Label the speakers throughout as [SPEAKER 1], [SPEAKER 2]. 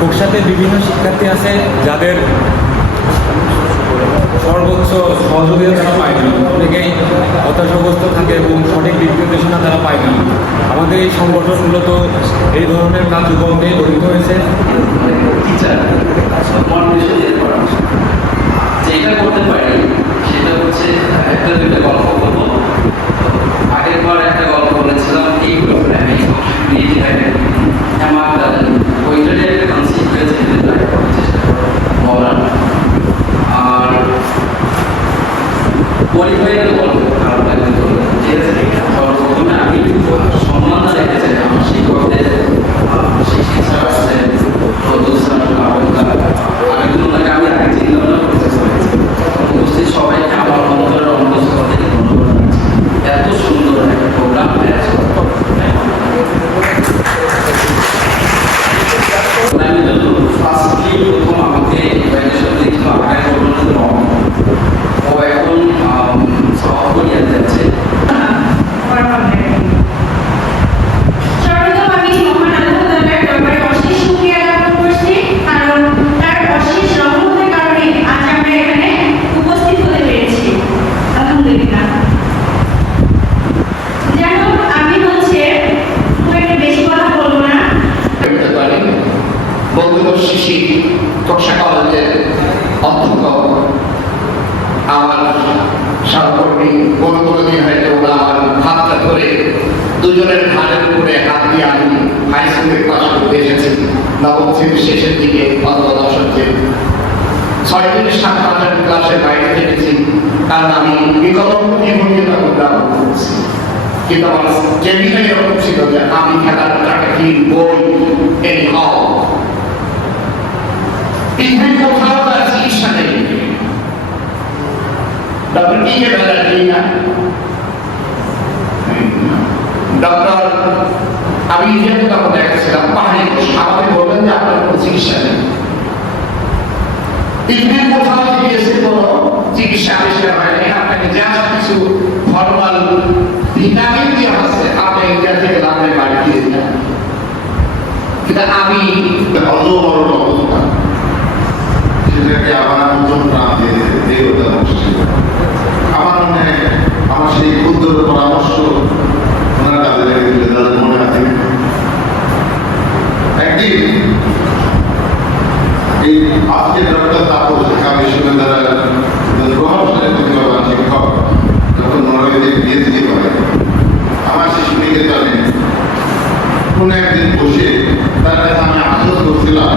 [SPEAKER 1] কোকসাতে বিভিন্ন শিক্ষার্থী আছে যাদের সর্বোচ্চ সহযোগিতা তারা পায় না। অনেকেই হতাশগ্রস্ত থাকে এবং সঠিক দিক নির্দেশনা তারা পায় না। আমাদের এই সংগঠন মূলত এই ধরনের কার্যক্রম নিয়ে গঠিত হয়েছে।
[SPEAKER 2] যেটা করতে পারি সেটা হচ্ছে একটা
[SPEAKER 3] কিন্তু আমার টেবিলে এরকম ছিল যে আমি খেলার টাকা কিনবো এই হল এখানে কোথাও তার চিকিৎসা নেই। ডক্টর কি কে বেলা না। ডক্টর আমি যেহেতু তখন দেখাচ্ছিলাম পাহাড়ি আমাকে বললেন যে আপনার কোনো চিকিৎসা নেই। ইভেন কোথাও থেকে কোনো চিকিৎসা আবিষ্কার হয়নি আপনাকে যা কিছু ফর্মাল একটা বাপের বাড়ি ফিরে যেতাম কিন্তু আমি
[SPEAKER 4] অন্য বড় অবস্থা সেটাকে আবার কোন একদিন বসে তার কাছে আমি আশ্বস্ত
[SPEAKER 2] ছিলাম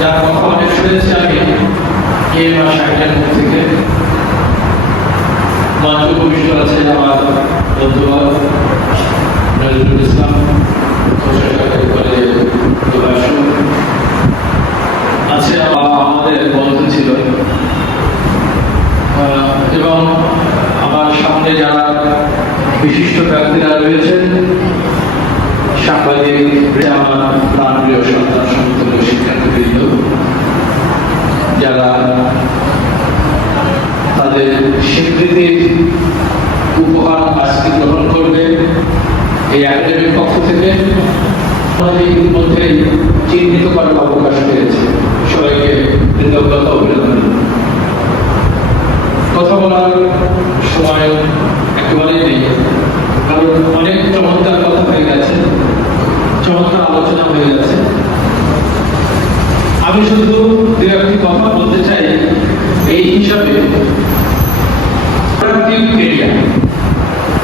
[SPEAKER 2] যার কথা অনেক শুনেছি আমি, কে বা সাইটের মুখ থেকে? মাত্র কমিশন আছে আমার বন্ধুবান নজরুল ইসলাম আছে আমাদের বন্ধু ছিল। এবং আমার সামনে যারা বিশিষ্ট ব্যক্তিরা রয়েছেন, সাংবাদিক সন্তান শিক্ষার্থী যারা তাদের স্বীকৃতির উপহার আজকে গ্রহণ করবে এই একাডেমির পক্ষ থেকে ইতিমধ্যে চিহ্নিত করা productive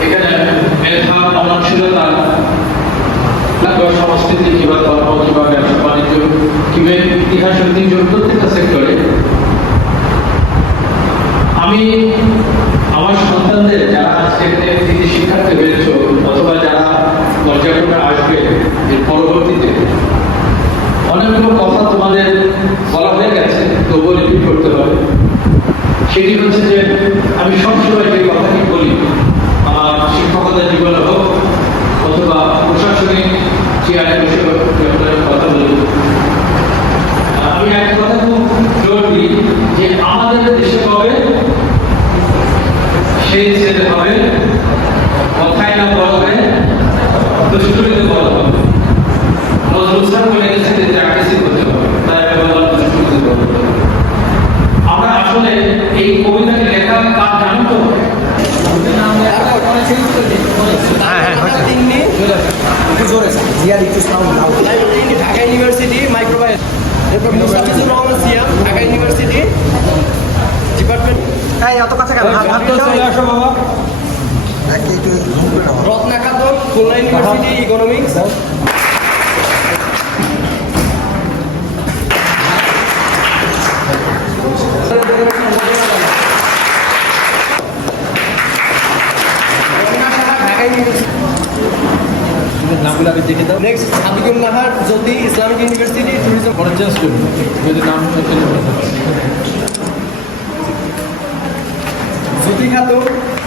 [SPEAKER 2] এখানে মেধা কিংবা সংস্কৃতি, কিংবা ধর্ম, কিংবা ব্যবসা, বাণিজ্য, কিংবা ইতিহাস, ঐতিহ্য, প্রত্যেকটা সেক্টরে আমি আমার সন্তানদের, যারা আজকে এখানে শিক্ষার্থী হয়েছ অথবা যারা পর্যটকরা আসবে এর পরবর্তীতে, অনেকগুলো কথা তোমাদের বলা হয়ে গেছে, তবুও রিপিট করতে হবে। সেটি হচ্ছে যে আমি সবসময় যে কথাটি বলি আমার শিক্ষকতা জীবনে হোক অথবা প্রশাসনিক চেয়ারে বসে যখন কথা বলি আমি একটা কথা খুব জোর দিই যে আমাদের দেশে কবে সেই ছেলে হবে কথায় না বড় হয়ে দুষ্টুমিতে বড় হবে নজরুল স্যার বলে গেছে যে প্র্যাকটিসই করতে হবে তাই আমি বললাম দুষ্টুমিতে বড় হতে হবে। আমরা আসলে এই কবিতাটি লেখা কার জানো তো
[SPEAKER 5] ঢাকা ইউনিভার্সিটি মাইক্রোবায়োলজি এরপর মুস্তাফিজুর রহমান সিয়াম ঢাকা ইউনিভার্সিটি ডিপার্টমেন্ট
[SPEAKER 6] এই অত কাছে কেন হাত হাত দাও।
[SPEAKER 5] Ratna Khatun Khulna University economics next Sadikul Nahar Islamic University tourism Khatun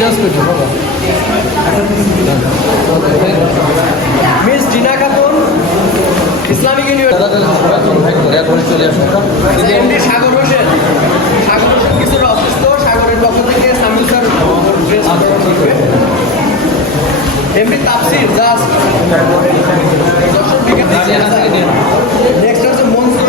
[SPEAKER 2] change করছ বাবা।
[SPEAKER 5] Miss Dina Khatun Islamic University. MD Sagar Hossain Sagar Hossain কিছুটা অসুস্থ সাগরের পক্ষ থেকে সামিল স্যার এমডি তাপসির দাস নেক্সট হচ্ছে মনসুর।